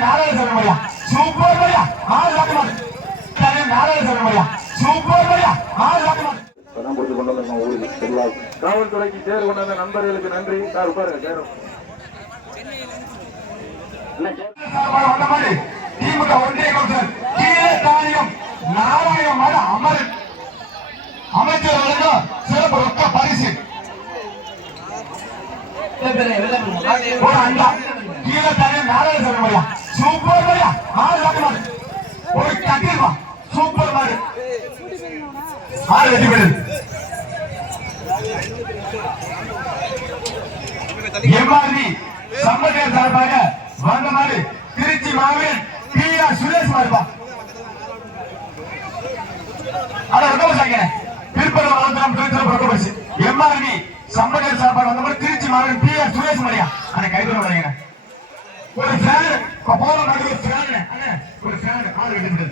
நாராயண சொல்ல முடியா சூப்பர் பையா ஆள் லாக்கமாடு நாராயண சொல்ல முடியா சூப்பர் பையா ஆள் லாக்கமாடு பணம் கொடுத்து கொண்டு வந்த காவல்துறைக்கு தேர்வு கொண்ட நண்பர்களுக்கு நன்றி. சார் பாருங்க சேரும் திமுக ஒன்றிய கவுன்சிலர் கீழே தானியம் நாராயணமான அமர் அமைச்சர்களுக்கு சிறப்பு ரொக்க பரிசு ஒரு அண்டா கீழே தானியம் நாராயண சொல்ல முடியா சூப்பர் பையா ஆள் லாக்கமாடு ஒரு கட்டிருப்பா சூப்பர் மாடு ஆள் வெற்றி பெறுது. எம்ஆர்வி சம்பந்தர் சார்பாக வந்த மாதிரி திருச்சி மாவீரன் PR சுரேஷ் மாறுபா அத ரொக்கபரிசு திருப்பதி வளர்த்தனம் திருத்தரம் ரொக்கபரிசு எம்ஆர்வி சம்பந்தர் சார்பாக வந்த மாதிரி திருச்சி மாவீரன் PR சுரேஷ் மாரியா அண்ணா கைதுல வரீங்க ஒரு ஃபேன் போல மாதிரி ஒரு ஃபேன் ஒரு ஃபேன் ஆள் வெட்டி